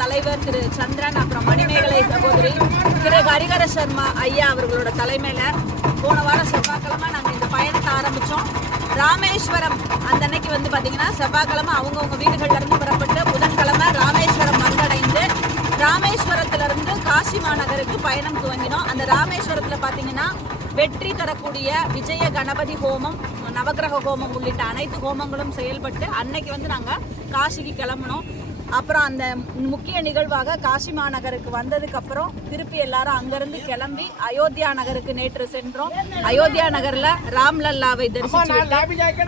தலைவர் திரு சந்திரன் அப்புறம் மணிமேகலை சகோதரி திரு ஹரிகர சர்மா ஐயா அவர்களோட தலைமையில போன வாரம் செவ்வாய்க்கிழமை நாங்கள் இந்த பயணத்தை ஆரம்பித்தோம் ராமேஸ்வரம் அந்த அன்னைக்கு வந்து பார்த்தீங்கன்னா செவ்வாய்க்கிழமை அவங்கவுங்க வீடுகள்லேருந்து புறப்பட்டு புதன்கிழமை ராமேஸ்வரம் வந்தடைந்து ராமேஸ்வரத்திலிருந்து காசி மாநகருக்கு பயணம் துவங்கினோம். அந்த ராமேஸ்வரத்தில் பார்த்தீங்கன்னா வெற்றி தரக்கூடிய விஜய கணபதி ஹோமம் நவக்கிரக ஹோமம் உள்ளிட்ட அனைத்து ஹோமங்களும் செயல்பட்டு அன்னைக்கு வந்து நாங்கள் காசிக்கு கிளம்பினோம். அப்புறம் அந்த முக்கிய நிகழ்வாக காசி மாநகருக்கு வந்ததுக்கு அப்புறம் திருப்பி எல்லாரும் அங்கிருந்து கிளம்பி அயோத்தியா நகருக்கு நேற்று சென்றோம். அயோத்தியா நகர்ல ராம்லல்லாவை தரிசிச்சு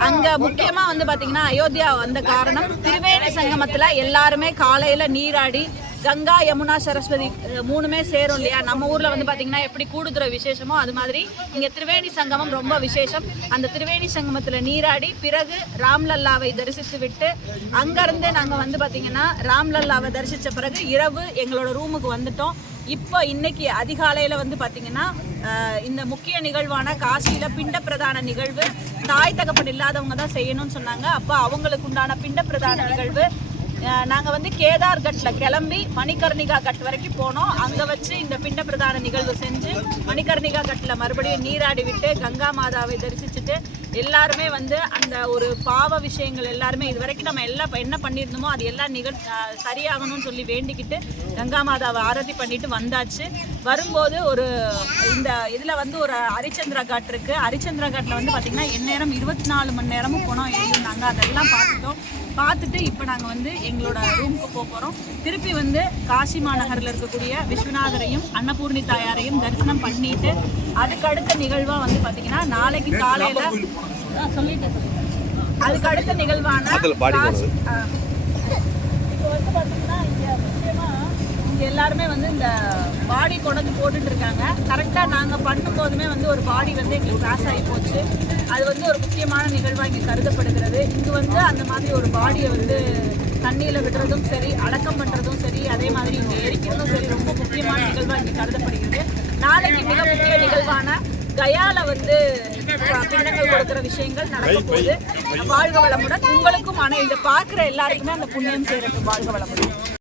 அங்க முக்கியமா வந்து பாத்தீங்கன்னா அயோத்தியா வந்த காரணம் திருவேணி சங்கமத்துல எல்லாருமே காலையில நீராடி கங்கா யமுனா சரஸ்வதி மூணுமே சேரும் இல்லையா? நம்ம ஊரில் வந்து பார்த்திங்கன்னா எப்படி கூடுதுற விசேஷமோ அது மாதிரி இங்கே திரிவேணி சங்கமம் ரொம்ப விசேஷம். அந்த திரிவேணி சங்கமத்தில் நீராடி பிறகு ராம்லல்லாவை தரிசித்து விட்டு அங்கேருந்து நாங்கள் வந்து பார்த்திங்கன்னா ராம்லல்லாவை தரிசித்த பிறகு இரவு எங்களோட ரூமுக்கு வந்துட்டோம். இப்போ இன்னைக்கு அதிகாலையில் வந்து பார்த்திங்கன்னா இந்த முக்கிய நிகழ்வான காசியில் பிண்ட பிரதான நிகழ்வு தாய் தகப்பன் இல்லாதவங்க தான் செய்யணும்னு சொன்னாங்க. அப்போ அவங்களுக்கு உண்டான பிண்ட பிரதான நிகழ்வு நாங்கள் வந்து கேதார்கட்டில் கிளம்பி மணிகர்ணிகா கட் வரைக்கும் போனோம். அங்கே வச்சு இந்த பிண்ட பிரதான நிகழ்வு செஞ்சு மணிகர்ணிகா கட்டில் மறுபடியும் நீராடி விட்டு கங்கா மாதாவை தரிசிச்சுட்டு எல்லாருமே வந்து அந்த ஒரு பாவ விஷயங்கள் எல்லாருமே இது வரைக்கும் நம்ம எல்லாம் என்ன பண்ணியிருந்தோமோ அது எல்லாம் நிகழ் சரியாகணும்னு சொல்லி வேண்டிக்கிட்டு கங்கா மாதாவை ஆரதி பண்ணிட்டு வந்தாச்சு. வரும்போது ஒரு இந்த இதுல வந்து ஒரு ஹரிச்சந்திரா காட் இருக்கு. ஹரிச்சந்திரா காட்ல வந்து பாத்தீங்கன்னா எந்நேரம் இருபத்தி நாலு மணி நேரமும் போனோம் எழுந்தாங்க அதெல்லாம் பார்த்துட்டோம். பார்த்துட்டு இப்போ நாங்கள் வந்து எங்களோட ரூமுக்கு போக போகிறோம் திருப்பி வந்து காசி மாநகரில் இருக்கக்கூடிய விஸ்வநாதரையும் அன்னபூர்ணி தாயாரையும் தரிசனம் பண்ணிட்டு அதுக்கு அடுத்த நிகழ்வாக வந்து பார்த்தீங்கன்னா நாளைக்கு காலையில் சொல்லிட்டேன். அதுக்கு அடுத்த நிகழ்வான காசி- ஆ. இப்போ வந்து பார்த்தீங்கன்னா இங்கே முக்கியமாக இங்கே எல்லாருமே வந்து இந்த பாடி கொண்டு போட்டுட்டு இருக்காங்க. கரெக்டாக நாங்கள் பண்ணும்போதுமே வந்து ஒரு பாடி வந்து எங்களுக்கு கிராஸ் ஆகி போச்சு. அது வந்து ஒரு முக்கியமான நிகழ்வாக இங்கே கருதப்படுகிறது. இங்கே வந்து அந்த மாதிரி ஒரு பாடியை வந்து தண்ணியில் விடுறதும் சரி அடக்கம் பண்ணுறதும் சரி அதே மாதிரி இங்கே எரிக்கிறதும் சரி ரொம்ப முக்கியமான நிகழ்வாக இங்கே கருதப்படுகிறது. நாளைக்கு மிக முக்கிய நிகழ்வான கயால வந்து பின்னங்கள் கொடுக்குற விஷயங்கள் நடக்க போகுது. வாழ்க வளமுடன். உங்களுக்கும் ஆனால் இதை பார்க்குற எல்லாருக்குமே அந்த புண்ணியம் செய்கிறதுக்கு வாழ்க வளமுடன்.